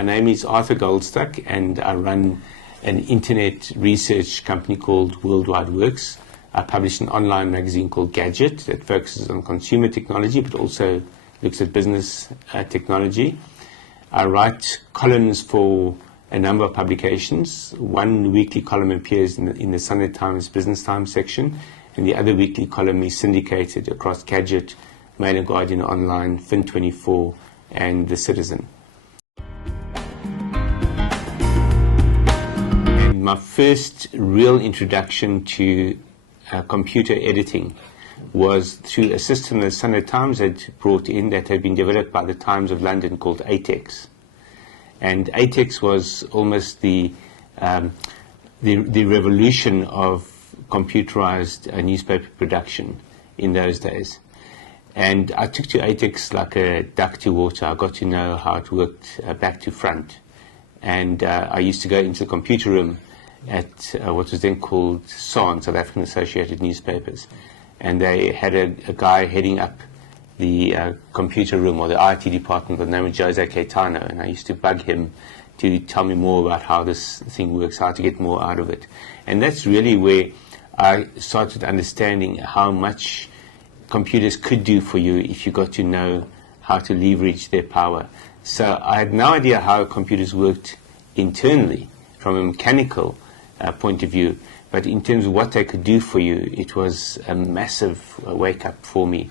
My name is Arthur Goldstuck, and I run an internet research company called Worx. I publish an online magazine called Gadget that focuses on consumer technology but also looks at business technology. I write columns for a number of publications. One weekly column appears in the Sunday Times Business Times section, and the other weekly column is syndicated across Gadget, Mail and Guardian Online, Fin24, and The Citizen. And my first real introduction to computer editing was through a system that the Sunday Times had brought in that had been developed by the Times of London called ATEX. And ATEX was almost the revolution of computerized newspaper production in those days. And I took to ATEX like a duck to water. I got to know how it worked back to front. And I used to go into the computer room at what was then called SAN, South African Associated Newspapers. And they had a guy heading up the computer room or the IT department by the name of Jose Caetano, and I used to bug him to tell me more about how this thing works, how to get more out of it. And that's really where I started understanding how much computers could do for you if you got to know how to leverage their power. So I had no idea how computers worked internally from a mechanical point of view, but in terms of what they could do for you, it was a massive wake-up for me.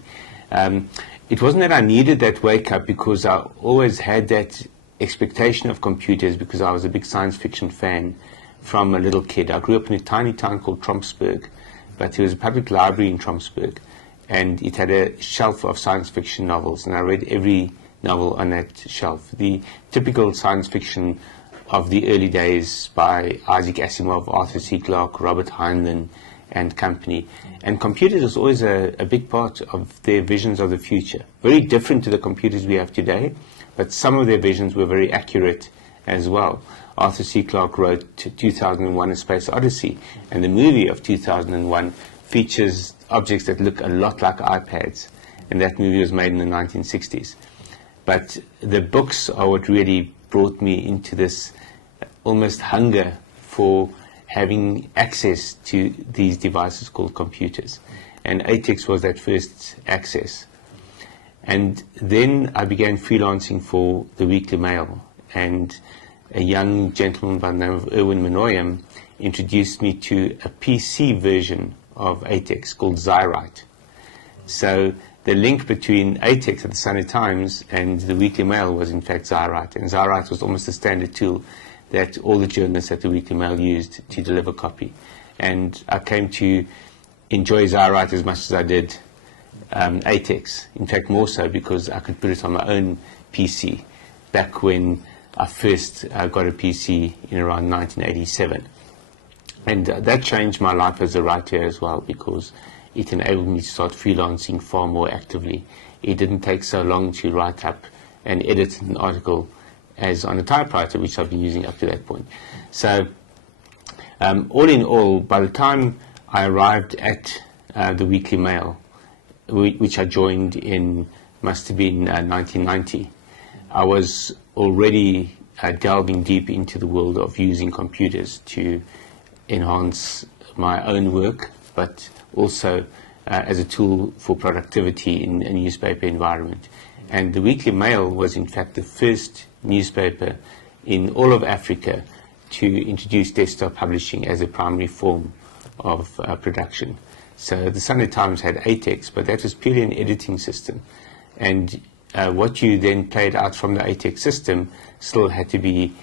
It wasn't that I needed that wake-up because I always had that expectation of computers because I was a big science fiction fan from a little kid. I grew up in a tiny town called Trompsburg, but there was a public library in Trompsburg, and it had a shelf of science fiction novels, and I read every novel on that shelf. The typical science fiction of the early days by Isaac Asimov, Arthur C. Clarke, Robert Heinlein, and company. And computers was always a big part of their visions of the future. Very different to the computers we have today, but some of their visions were very accurate as well. Arthur C. Clarke wrote 2001: A Space Odyssey, and the movie of 2001 features objects that look a lot like iPads, and that movie was made in the 1960s. But the books are what really brought me into this almost hunger for having access to these devices called computers. And ATEX was that first access. And then I began freelancing for the Weekly Mail, and a young gentleman by the name of Erwin Manoyam introduced me to a PC version of ATEX called ZACR. So the link between ATEX at the Sunday Times and the Weekly Mail was in fact ZACR, and ZACR was almost a standard tool that all the journalists at the Weekly Mail used to deliver copy. And I came to enjoy ZACR as much as I did ATEX, in fact more so because I could put it on my own PC back when I first got a PC in around 1987. And that changed my life as a writer as well, because it enabled me to start freelancing far more actively. It didn't take so long to write up and edit an article as on a typewriter, which I've been using up to that point. So all in all, by the time I arrived at the Weekly Mail, which I joined in, must have been 1990, I was already delving deep into the world of using computers to enhance my own work, but also as a tool for productivity in a newspaper environment. And the Weekly Mail was in fact the first newspaper in all of Africa to introduce desktop publishing as a primary form of production. So the Sunday Times had ATEX, but that was purely an editing system. And what you then played out from the ATEX system still had to be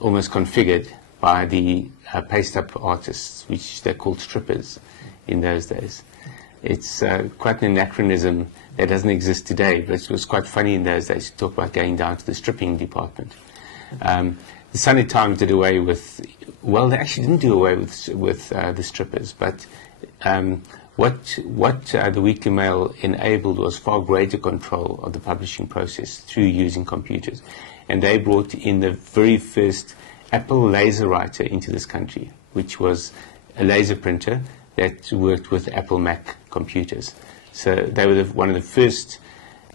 almost configured by the paste-up artists, which they called strippers in those days. It's quite an anachronism that doesn't exist today, but it was quite funny in those days to talk about going down to the stripping department. The Sunday Times did away with, well, they actually didn't do away with the strippers, but what the Weekly Mail enabled was far greater control of the publishing process through using computers. And they brought in the very first Apple laser writer into this country, which was a laser printer that worked with Apple Mac computers. So they were one of the first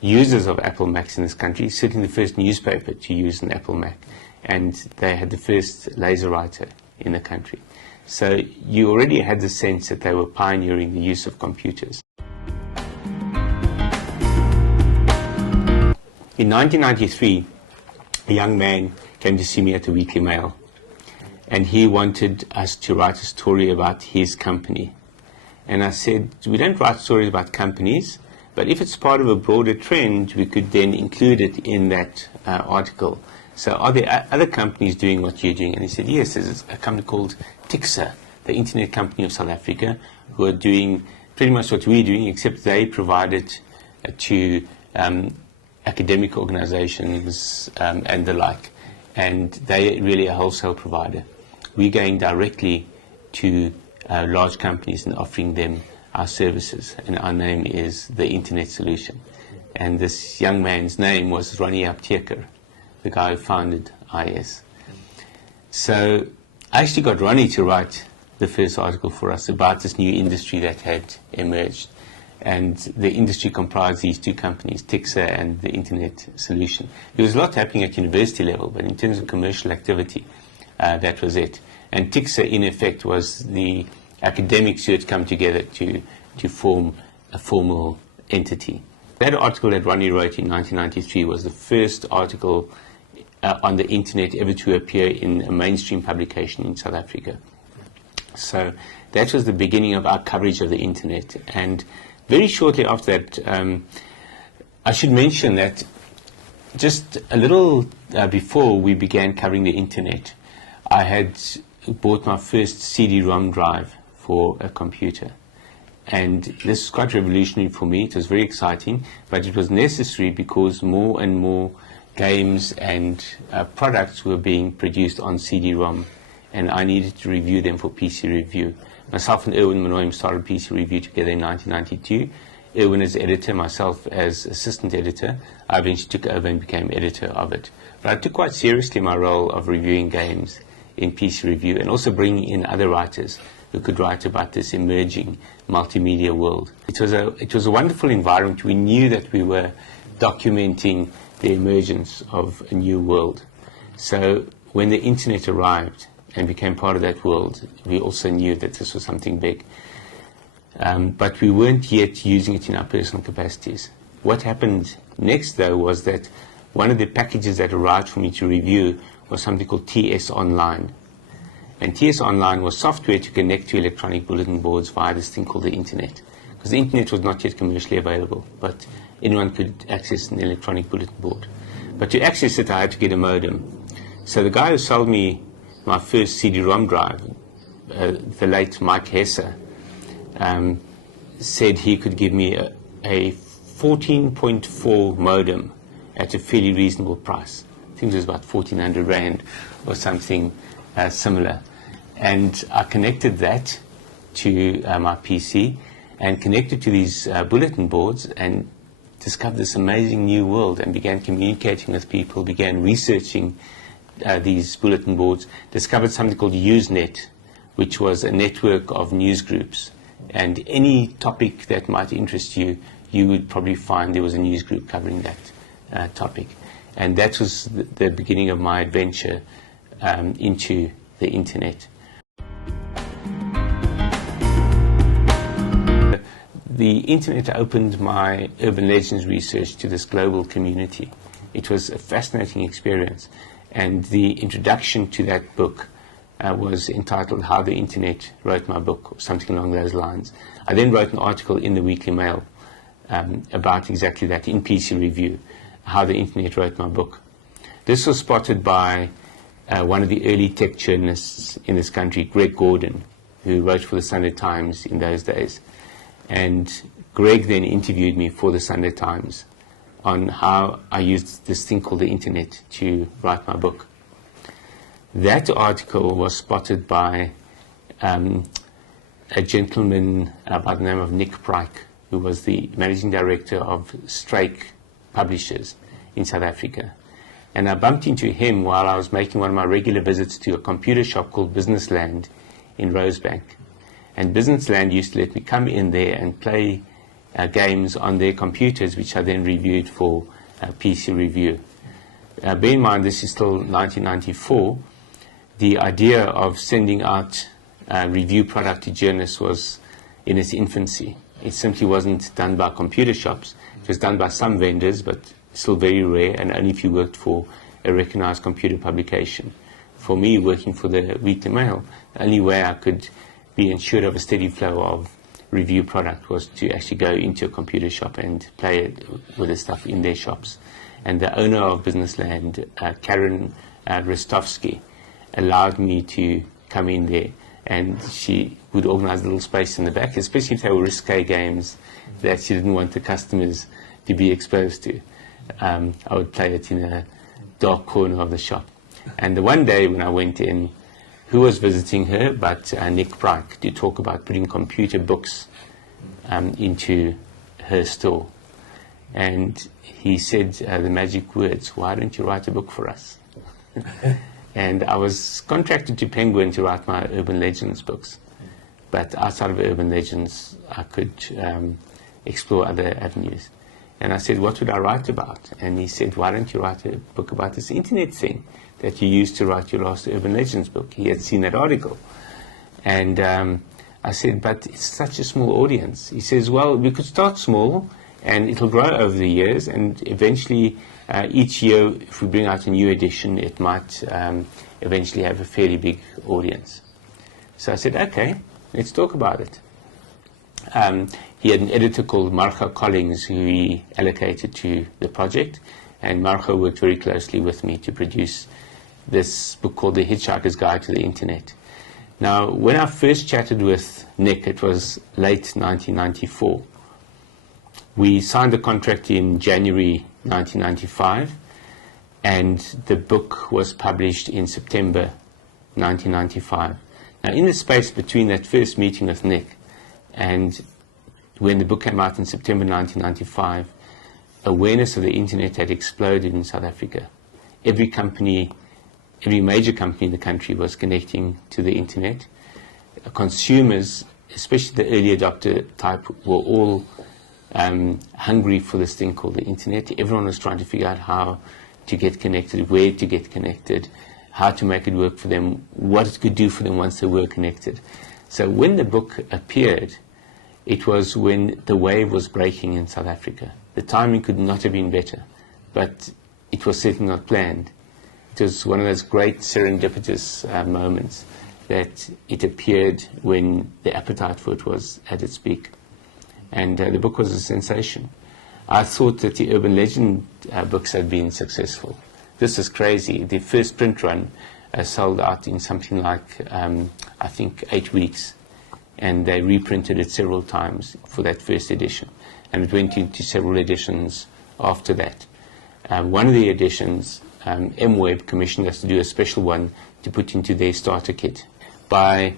users of Apple Macs in this country, certainly the first newspaper to use an Apple Mac. and they had the first laser writer in the country. So you already had the sense that they were pioneering the use of computers. In 1993, a young man came to see me at the Weekly Mail, and he wanted us to write a story about his company. And I said, we don't write stories about companies, but if it's part of a broader trend, we could then include it in that article. So are there other companies doing what you're doing? And he said, yes, there's a company called ZACR, the internet company of South Africa, who are doing pretty much what we're doing, except they provide it to academic organizations and the like. And they're really a wholesale provider. We're going directly to large companies and offering them our services, and our name is the Internet Solution. And this young man's name was Ronnie Apteker, the guy who founded IS. So I actually got Ronnie to write the first article for us about this new industry that had emerged. And the industry comprised these two companies, ZACR and the Internet Solution. There was a lot happening at university level, but in terms of commercial activity, that was it. And ZACR, in effect, was the academics who had come together to form a formal entity. That article that Ronnie wrote in 1993 was the first article on the internet ever to appear in a mainstream publication in South Africa. So that was the beginning of our coverage of the internet. And very shortly after that, I should mention that just a little before we began covering the internet, I had bought my first CD-ROM drive for a computer. And this was quite revolutionary for me. It was very exciting, but it was necessary because more and more games and products were being produced on CD-ROM, and I needed to review them for PC Review. Myself and Erwin Manoim started PC Review together in 1992. Erwin as editor, myself as assistant editor. I eventually took over and became editor of it. But I took quite seriously my role of reviewing games in PC Review, and also bringing in other writers who could write about this emerging multimedia world. It was a wonderful environment. We knew that we were documenting the emergence of a new world. So when the internet arrived and became part of that world, we also knew that this was something big. But we weren't yet using it in our personal capacities. What happened next, though, was that one of the packages that arrived for me to review was something called TS Online. And TS Online was software to connect to electronic bulletin boards via this thing called the internet. Because the internet was not yet commercially available, but anyone could access an electronic bulletin board. But to access it, I had to get a modem. So the guy who sold me my first CD-ROM drive, the late Mike Hesser, said he could give me a 14.4 modem at a fairly reasonable price. I think it was about 1,400 Rand or something similar. And I connected that to my PC and connected to these bulletin boards and discovered this amazing new world and began communicating with people, began researching these bulletin boards, discovered something called Usenet, which was a network of news groups. And any topic that might interest you, you would probably find there was a news group covering that topic. And that was the beginning of my adventure into the internet. The internet opened my urban legends research to this global community. It was a fascinating experience. And the introduction to that book was entitled How the Internet Wrote My Book, or something along those lines. I then wrote an article in the Weekly Mail about exactly that, in PC Review, How the Internet Wrote My Book. This was spotted by one of the early tech journalists in this country, Greg Gordon, who wrote for the Sunday Times in those days. And Greg then interviewed me for the Sunday Times on how I used this thing called the internet to write my book. That article was spotted by a gentleman by the name of Nick Pryke, who was the managing director of Strake Publishers in South Africa. And I bumped into him while I was making one of my regular visits to a computer shop called Businessland in Rosebank. And Businessland used to let me come in there and play games on their computers, which I then reviewed for PC Review. bear in mind this is still 1994, the idea of sending out review product to journalists was in its infancy. It simply wasn't done by computer shops. It was done by some vendors, but still very rare, and only if you worked for a recognized computer publication. For me, working for the Weekly Mail, the only way I could be ensured of a steady flow of review product was to actually go into a computer shop and play it with the stuff in their shops. And the owner of Businessland, Karen Rostovsky, allowed me to come in there, and she would organize a little space in the back, especially if they were risque games that she didn't want the customers to be exposed to. I would play it in a dark corner of the shop. And the one day when I went in, who was visiting her but Nick Pryke, to talk about putting computer books into her store. And he said the magic words, "Why don't you write a book for us?" And I was contracted to Penguin to write my urban legends books. But outside of urban legends, I could explore other avenues. And I said, what would I write about? And he said, why don't you write a book about this internet thing that you used to write your last urban legends book? He had seen that article. And I said, but it's such a small audience. He says, well, we could start small, and it'll grow over the years, and eventually each year, if we bring out a new edition, it might eventually have a fairly big audience. So I said, okay, let's talk about it. He had an editor called Marco Collins who he allocated to the project, and Marco worked very closely with me to produce this book called The Hitchhiker's Guide to the Internet. Now, when I first chatted with Nick, it was late 1994. We signed the contract in January 1995, and the book was published in September 1995. Now, in the space between that first meeting with Nick and when the book came out in September 1995, awareness of the internet had exploded in South Africa. Every major company in the country was connecting to the internet. Consumers, especially the early adopter type, were all hungry for this thing called the internet. Everyone was trying to figure out how to get connected, where to get connected, how to make it work for them, what it could do for them once they were connected. So when the book appeared, it was when the wave was breaking in South Africa. The timing could not have been better, but it was certainly not planned. It was one of those great serendipitous moments that it appeared when the appetite for it was at its peak. And the book was a sensation. I thought that the urban legend books had been successful. This is crazy. The first print run sold out in something like, I think, 8 weeks. And they reprinted it several times for that first edition. And it went into several editions after that. One of the editions, MWeb commissioned us to do a special one to put into their starter kit. By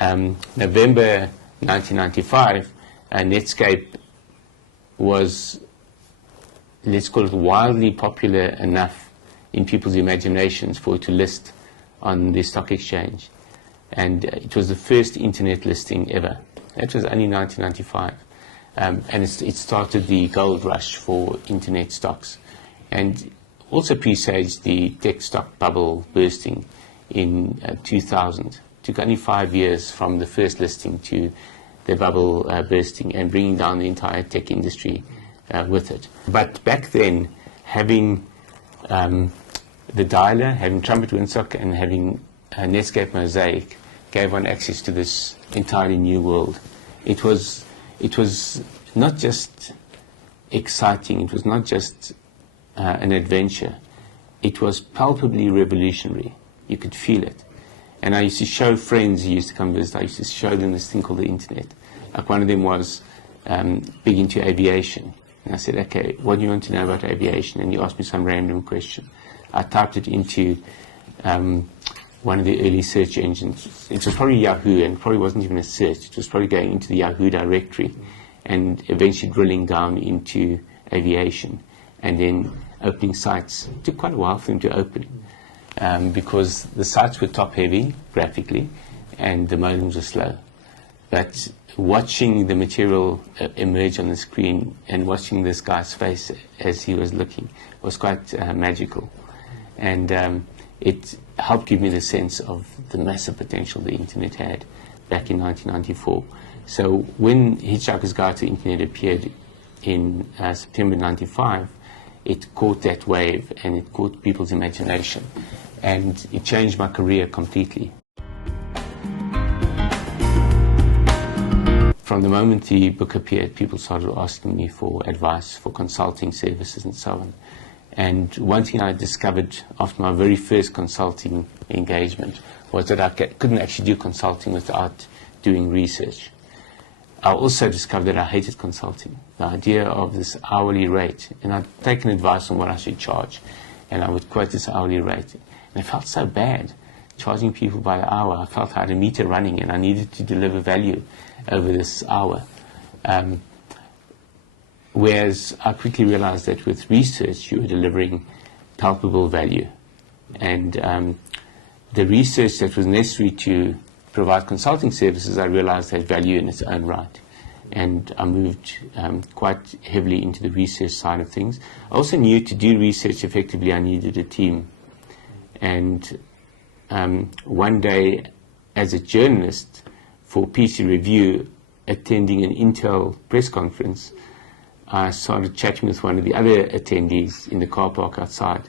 November 1995, Netscape was, let's call it, wildly popular enough in people's imaginations for it to list on the stock exchange. And it was the first internet listing ever. That was only 1995. And it started the gold rush for internet stocks. And also presaged the tech stock bubble bursting in 2000. It took only 5 years from the first listing to the bubble bursting and bringing down the entire tech industry with it. But back then, having the dialer, having Trumpet Windsock, and having Netscape Mosaic gave one access to this entirely new world. It was not just exciting, it was not just an adventure, it was palpably revolutionary. You could feel it. And I used to show friends who used to come visit, I used to show them this thing called the internet. Like one of them was big into aviation. And I said, okay, what do you want to know about aviation? And he asked me some random question. I typed it into one of the early search engines. It was probably Yahoo, and probably wasn't even a search. It was probably going into the Yahoo directory and eventually drilling down into aviation and then opening sites. It took quite a while for them to open because the sites were top-heavy graphically and the modems were slow. But watching the material emerge on the screen and watching this guy's face as he was looking was quite magical. And it helped give me the sense of the massive potential the internet had back in 1994. So when Hitchhiker's Guide to the Internet appeared in September 95, it caught that wave and it caught people's imagination, and it changed my career completely. From the moment the book appeared, people started asking me for advice, for consulting services and so on. And one thing I discovered after my very first consulting engagement was that I couldn't actually do consulting without doing research. I also discovered that I hated consulting. The idea of this hourly rate, and I'd taken advice on what I should charge, and I would quote this hourly rate. And it felt so bad, charging people by the hour. I felt I had a meter running and I needed to deliver value over this hour. Whereas I quickly realized that with research, you were delivering palpable value. And the research that was necessary to provide consulting services, I realized had value in its own right. And I moved quite heavily into the research side of things. I also knew to do research effectively, I needed a team. And one day, as a journalist for PC Review, attending an Intel press conference, I started chatting with one of the other attendees in the car park outside,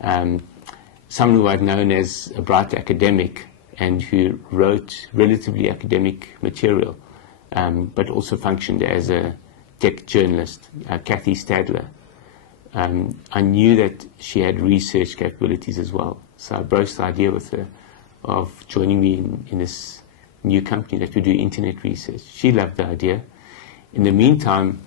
someone who I'd known as a bright academic and who wrote relatively academic material, but also functioned as a tech journalist, Kathy Stadler. I knew that she had research capabilities as well, so I broached the idea with her of joining me in this new company that would do internet research. She loved the idea. In the meantime,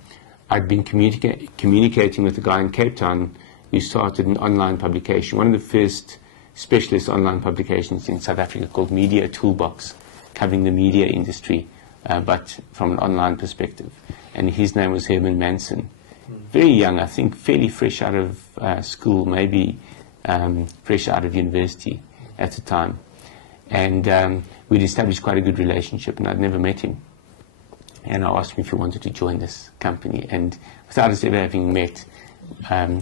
I'd been communicating with a guy in Cape Town who started an online publication, one of the first specialist online publications in South Africa called Media Toolbox, covering the media industry, but from an online perspective. And his name was Herman Manson. Very young, I think, fairly fresh out of school, maybe fresh out of university at the time. And we'd established quite a good relationship, and I'd never met him. And I asked him if he wanted to join this company. And without us ever having met,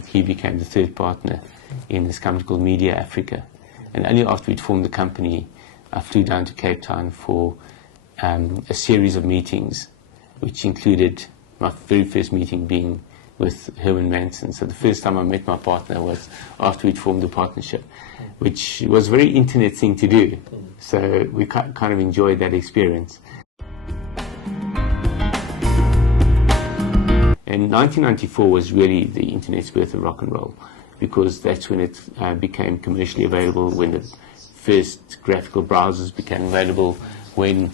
he became the third partner in this company called Media Africa. And only after we'd formed the company, I flew down to Cape Town for a series of meetings, which included my very first meeting being with Herman Manson. So the first time I met my partner was after we'd formed the partnership, which was a very internet thing to do. So we kind of enjoyed that experience. And 1994 was really the internet's birth of rock and roll, because that's when it became commercially available, when the first graphical browsers became available, when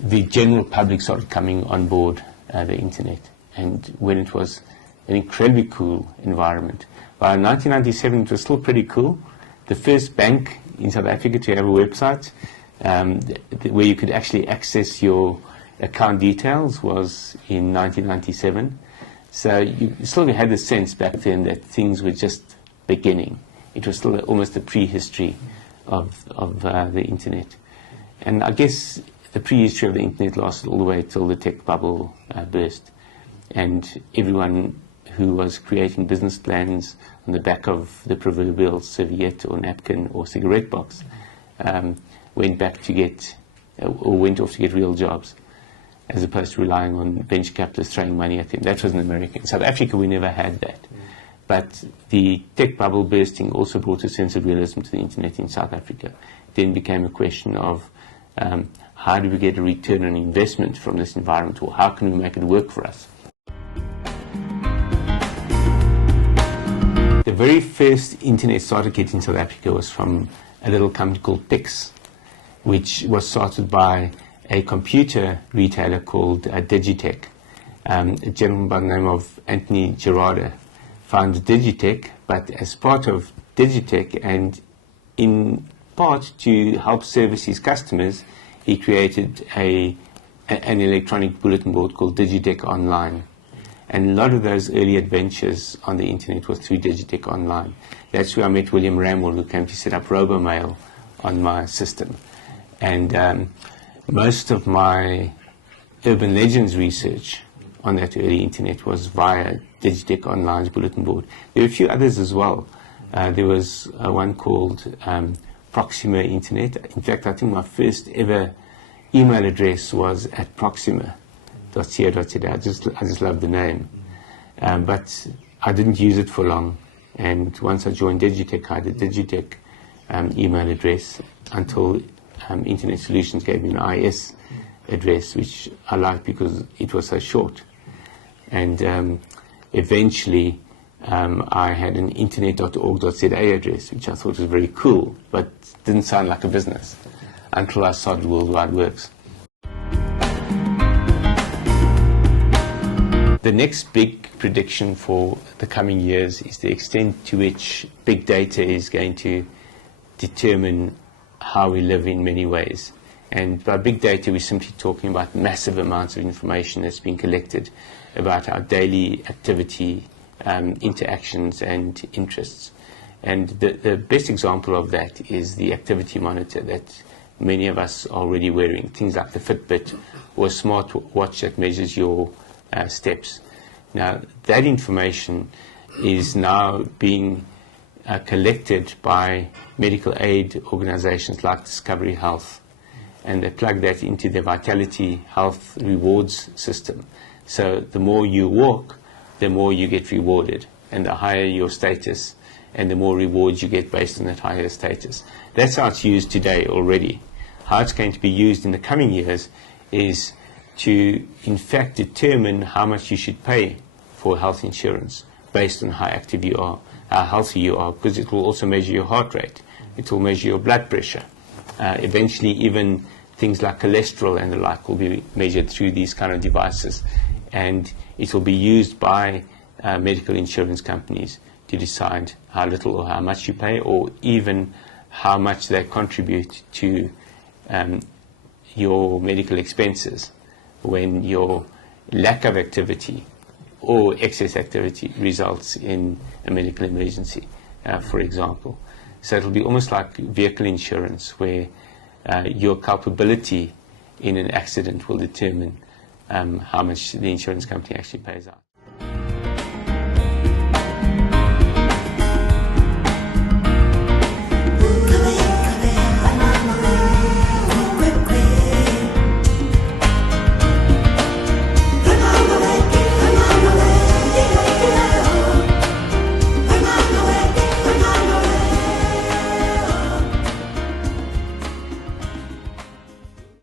the general public started coming on board the internet, and when it was an incredibly cool environment. By 1997, it was still pretty cool. The first bank in South Africa to have a website where you could actually access your account details was in 1997. So you still had the sense back then that things were just beginning. It was still almost the prehistory of the internet. And I guess the prehistory of the internet lasted all the way till the tech bubble burst. And everyone who was creating business plans on the back of the proverbial serviette or napkin or cigarette box went off to get real jobs, as opposed to relying on venture capitalists throwing money at them. That was in America. In South Africa, we never had that. But the tech bubble bursting also brought a sense of realism to the internet in South Africa. It then became a question of how do we get a return on investment from this environment, or how can we make it work for us? The very first internet starter kit in South Africa was from a little company called Pix, which was started by a computer retailer called Digitech. A gentleman by the name of Anthony Gerarda founded Digitech, but as part of Digitech and in part to help service his customers, he created an electronic bulletin board called Digitech Online. And a lot of those early adventures on the internet was through Digitech Online. That's where I met William Ramwell, who came to set up RoboMail on my system. And most of my urban legends research on that early internet was via Digitech Online's bulletin board. There were a few others as well, There was one called Proxima Internet. In fact, I think my first ever email address was at proxima.co.za. I just love the name. But I didn't use it for long. And once I joined Digitech, I had a Digitech email address until Internet Solutions gave me an IS address, which I liked because it was so short. And eventually, I had an internet.org.za address, which I thought was very cool, but didn't sound like a business until I started Worldwide Worx. The next big prediction for the coming years is the extent to which big data is going to determine how we live in many ways. And by big data, we're simply talking about massive amounts of information that's been collected about our daily activity, interactions and interests. And the best example of that is the activity monitor that many of us are already wearing, things like the Fitbit or a smart watch that measures your steps. Now, that information is now being collected by medical aid organizations like Discovery Health, and they plug that into their Vitality Health rewards system. So the more you walk, the more you get rewarded, and the higher your status, and the more rewards you get based on that higher status. That's how it's used today already. How it's going to be used in the coming years is to, in fact, determine how much you should pay for health insurance based on how active you are, how healthy you are, because it will also measure your heart rate. It will measure your blood pressure. Eventually, even things like cholesterol and the like will be measured through these kind of devices. And it will be used by medical insurance companies to decide how little or how much you pay, or even how much they contribute to your medical expenses when your lack of activity or excess activity results in a medical emergency, for example. So it'll be almost like vehicle insurance, where your culpability in an accident will determine how much the insurance company actually pays out.